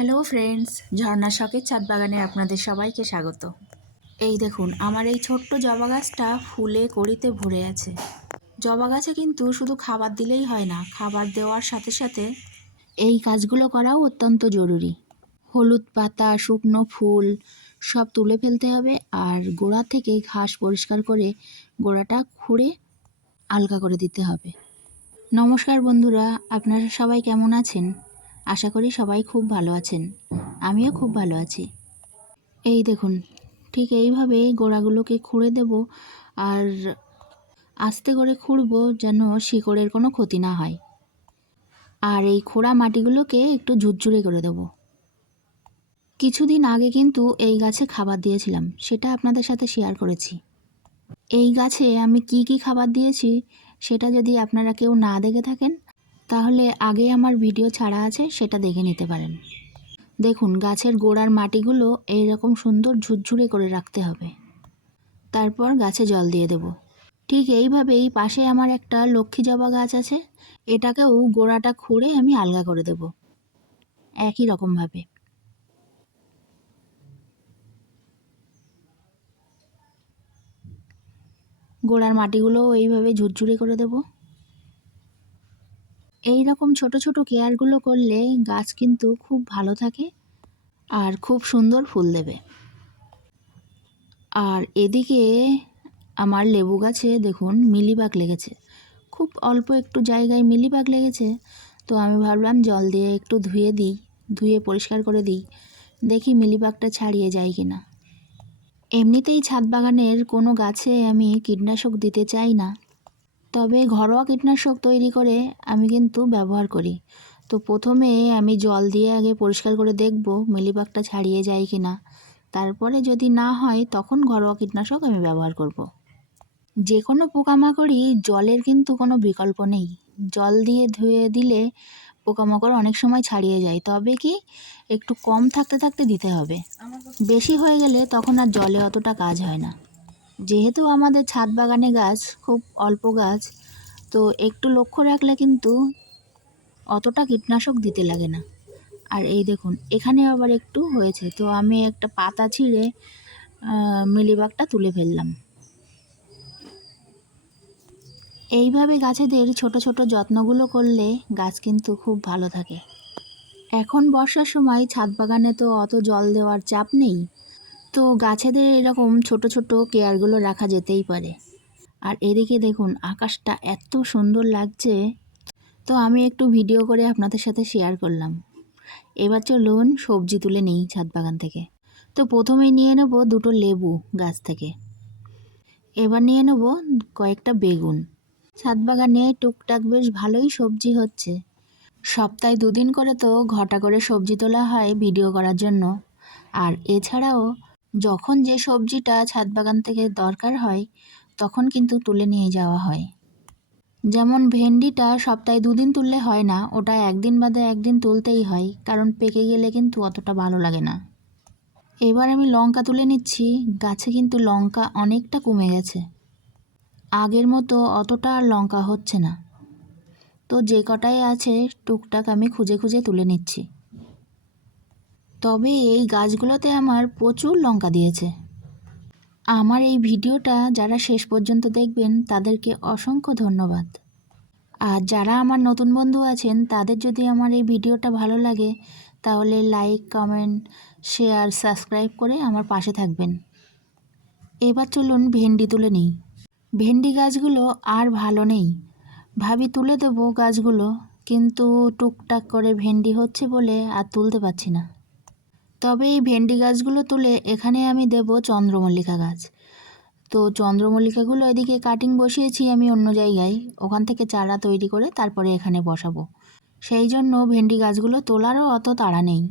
Hello friends, ঝর্ণা শখের ছাদ বাগানে আপনাদের সবাইকে স্বাগত। এই দেখুন, আমার এই ছোট্ট জবা গাছটা ফুলে কড়িতে ভরে আছে। জবা গাছে কিন্তু শুধু খাবার দিলেই হয় না, খাবার দেওয়ার সাথে সাথে এই কাজগুলো করাও অত্যন্ত জরুরি। হলুদ পাতা, শুকনো ফুল সব তুলে ফেলতে হবে, আর গোড়া থেকে ঘাস পরিষ্কার করে গোড়াটা খুঁড়ে আলগা করে দিতে হবে। নমস্কার বন্ধুরা, আপনারা সবাই কেমন আছেন? আশা করি সবাই খুব ভালো আছেন। আমিও খুব ভালো আছি। এই দেখুন, ঠিক এইভাবে গোড়াগুলোকে খুঁড়ে দেব, আর আস্তে করে খুঁড়ব যেন শিকড়ের কোনো ক্ষতি না হয়। আর এই খোঁড়া মাটিগুলোকে একটু ঝুরঝুরে করে দেব। কিছুদিন আগে কিন্তু এই গাছে খাবার দিয়েছিলাম, সেটা আপনাদের সাথে শেয়ার করেছি। এই গাছে আমি কি কি খাবার দিয়েছি সেটা যদি আপনারা কেউ না দেখে থাকেন, তাহলে আগে আমার ভিডিও ছাড়া আছে, সেটা দেখে নিতে পারেন। দেখুন, গাছের গোড়ার মাটিগুলো এইরকম সুন্দর ঝুরঝুরে করে রাখতে হবে। তারপর গাছে জল দিয়ে দেব। ঠিক এইভাবেই পাশে আমার একটা লক্ষ্মী জবা গাছ আছে, এটাকেও গোড়াটা খুঁড়ে আমি আলগা করে দেব একই রকমভাবে। গোড়ার মাটিগুলো এইভাবে ঝুরঝুরে করে দেব। এই রকম ছোট ছোট কেয়ারগুলো করলে গাছ কিন্তু খুব ভালো থাকে আর খুব সুন্দর ফুল দেবে। আর এদিকে আমার লেবু গাছে দেখুন মিলিবাগ লেগেছে। খুব অল্প একটু জায়গায় মিলিবাগ লেগেছে, তো আমি ভাবলাম জল দিয়ে একটু ধুয়ে পরিষ্কার করে দিই, দেখি মিলিবাগটা ছাড়িয়ে যায় কিনা। এমনিতেই ছাদ বাগানের কোনো গাছে আমি কীটনাশক দিতে চাই না, তবে ঘরোয়া কীটনাশক তৈরি করে আমি কিন্তু ব্যবহার করি। তো প্রথমে আমি জল দিয়ে আগে পরিষ্কার করে দেখব মিলিবাগটা ছাড়িয়ে যায় কিনা, তারপরে যদি না হয় তখন ঘরোয়া কীটনাশক আমি ব্যবহার করব। যে কোনো পোকামাকড়ই জলের কিন্তু কোনো বিকল্প নেই। জল দিয়ে ধুয়ে দিলে পোকামাকড় অনেক সময় ছাড়িয়ে যায়, তবে কি একটু কম থাকতে থাকতে দিতে হবে। বেশি হয়ে গেলে তখন আর জলে অতটা কাজ হয় না। যেহেতু আমাদের ছাদ বাগানে গাছ খুব অল্প গাছ, তো একটু লক্ষ্য রাখলে কিন্তু অতটা কীটনাশক দিতে লাগে না। আর এই দেখুন, এখানে আবার একটু হয়েছে, তো আমি একটা পাতা ছিঁড়ে মিলিবাগটা তুলে ফেললাম। এইভাবে গাছেদের ছোট ছোট যত্নগুলো করলে গাছ কিন্তু খুব ভালো থাকে। এখন বর্ষার সময় ছাদ বাগানে তো অত জল দেওয়ার চাপ নেই, তো গাছেদের এরকম ছোট ছোট কেয়ারগুলো রাখা যেতেই পারে। আর এদিকে দেখুন, আকাশটা এত সুন্দর লাগছে, তো আমি একটু ভিডিও করে আপনাদের সাথে শেয়ার করলাম। এবার চলুন সবজি তুলে নিই ছাদ বাগান থেকে। তো প্রথমেই নিয়ে নেব দুটো লেবু গাছ থেকে, এবার নিয়ে নেব কয়েকটা বেগুন। ছাদ বাগানে টুকটাক বেশ ভালোই সবজি হচ্ছে। সপ্তাহে 2 দিন করে তো ঘটা করে সবজি তোলা হয় ভিডিও করার জন্য। আর এছাড়াও যখন যে সবজিটা ছাদ বাগান থেকে দরকার হয় তখন কিন্তু তুলে নিয়ে যাওয়া হয়। যেমন ভেন্ডিটা সপ্তাহে 2 দিন তুললে হয় না, ওটা 1 দিন বাদে 1 দিন তুলতেই হয়, কারণ পেকে গেলে কিন্তু অতটা ভালো লাগে না। এবার আমি লঙ্কা তুলে নিচ্ছি। গাছে কিন্তু লঙ্কা অনেকটা কমে গেছে, আগের মতো অতটা আর লঙ্কা হচ্ছে না। তো যে কটাই আছে টুকটাক আমি খুঁজে খুঁজে তুলে নিচ্ছি। তবে এই গাছগুলোতে আমার প্রচুর লঙ্কা দিয়েছে। আমার এই ভিডিওটা যারা শেষ পর্যন্ত দেখবেন তাদেরকে অসংখ্য ধন্যবাদ। আর যারা আমার নতুন বন্ধু আছেন তাদের যদি আমার এই ভিডিওটা ভালো লাগে তাহলে লাইক, কমেন্ট, শেয়ার, সাবস্ক্রাইব করে আমার পাশে থাকবেন। এবার চলুন ভেন্ডি তুলে নিই। ভেন্ডি গাছগুলো আর ভালো নেই, ভাবি তুলে দেবো গাছগুলো, কিন্তু টুকটাক করে ভেন্ডি হচ্ছে বলে আর তুলতে পারছি না। তবে এই ভেন্ডি গাছগুলো তুলে এখানে আমি দেব চন্দ্রমল্লিকা গাছ। তো চন্দ্রমল্লিকাগুলো এদিকে কাটিং বসিয়েছি আমি অন্য জায়গায়, ওখান থেকে চারা তৈরি করে তারপরে এখানে বসাবো। সেই জন্য ভেন্ডি গাছগুলো তোলারও অত তাড়া নেই।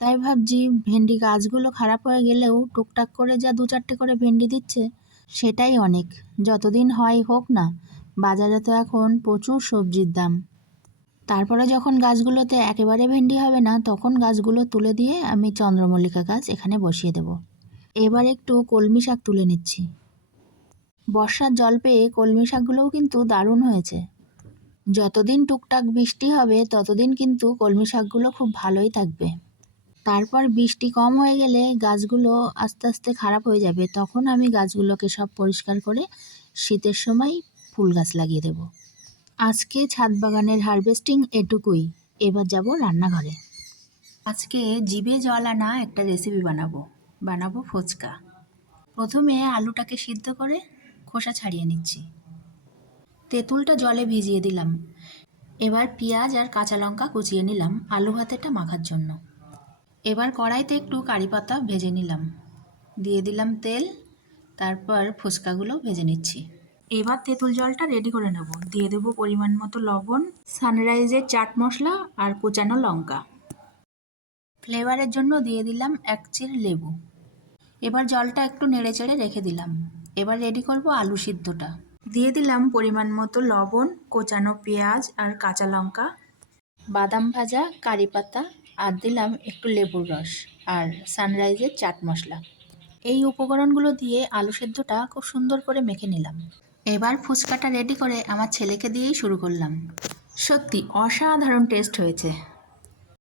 তাই ভাবছি ভেন্ডি গাছগুলো খারাপ হয়ে গেলেও টুকটাক করে যা 2-4টে করে ভেন্ডি দিচ্ছে সেটাই অনেক। যতদিন হয় হোক না, বাজারে তো এখন প্রচুর সবজির দাম। তারপরে যখন গাছগুলোতে একেবারে ভেন্ডি হবে না তখন গাছগুলো তুলে দিয়ে আমি চন্দ্রমল্লিকা গাছ এখানে বসিয়ে দেব। এবার একটু কলমি শাক তুলে নিচ্ছি। বর্ষার জল পেয়ে কলমি শাকগুলোও কিন্তু দারুণ হয়েছে। যতদিন টুকটাক বৃষ্টি হবে ততদিন কিন্তু কলমি শাকগুলো খুব ভালোই থাকবে। তারপর বৃষ্টি কম হয়ে গেলে গাছগুলো আস্তে আস্তে খারাপ হয়ে যাবে, তখন আমি গাছগুলোকে সব পরিষ্কার করে শীতের সময় ফুল গাছ লাগিয়ে দেব। আজকে ছাদ বাগানের হারভেস্টিং এটুকুই। এবার যাব রান্নাঘরে। আজকে জিভে জল আনা একটা রেসিপি বানাবো ফুচকা। প্রথমে আলুটাকে সিদ্ধ করে খোসা ছাড়িয়ে নিচ্ছি। তেঁতুলটা জলে ভিজিয়ে দিলাম। এবার পেঁয়াজ আর কাঁচা লঙ্কা কুচিয়ে নিলাম আলু ভাতেটা মাখার জন্য। এবার কড়াইতে একটু কারি পাতা ভেজে নিলাম, দিয়ে দিলাম তেল, তারপর ফুচকাগুলো ভেজে নিচ্ছি। এবার তেঁতুল জলটা রেডি করে নেব। দিয়ে দেবো পরিমাণ মতো লবণ, সানরাইজের চাট মশলা আর কুচানো লঙ্কা। ফ্লেভারের জন্য দিয়ে দিলাম 1 চির লেবু। এবার জলটা একটু নেড়ে চেড়ে রেখে দিলাম। এবার রেডি করব আলু সিদ্ধটা। দিয়ে দিলাম পরিমাণ মতো লবণ, কোচানো পেঁয়াজ আর কাঁচা লঙ্কা, বাদাম ভাজা, কারি পাতা, আর দিলাম একটু লেবুর রস আর সানরাইজের চাট মশলা। এই উপকরণগুলো দিয়ে আলু সেদ্ধটা খুব সুন্দর করে মেখে নিলাম। এবার ফুচকাটা রেডি করে আমার ছেলেকে দিয়েই শুরু করলাম। সত্যি অসাধারণ টেস্ট হয়েছে।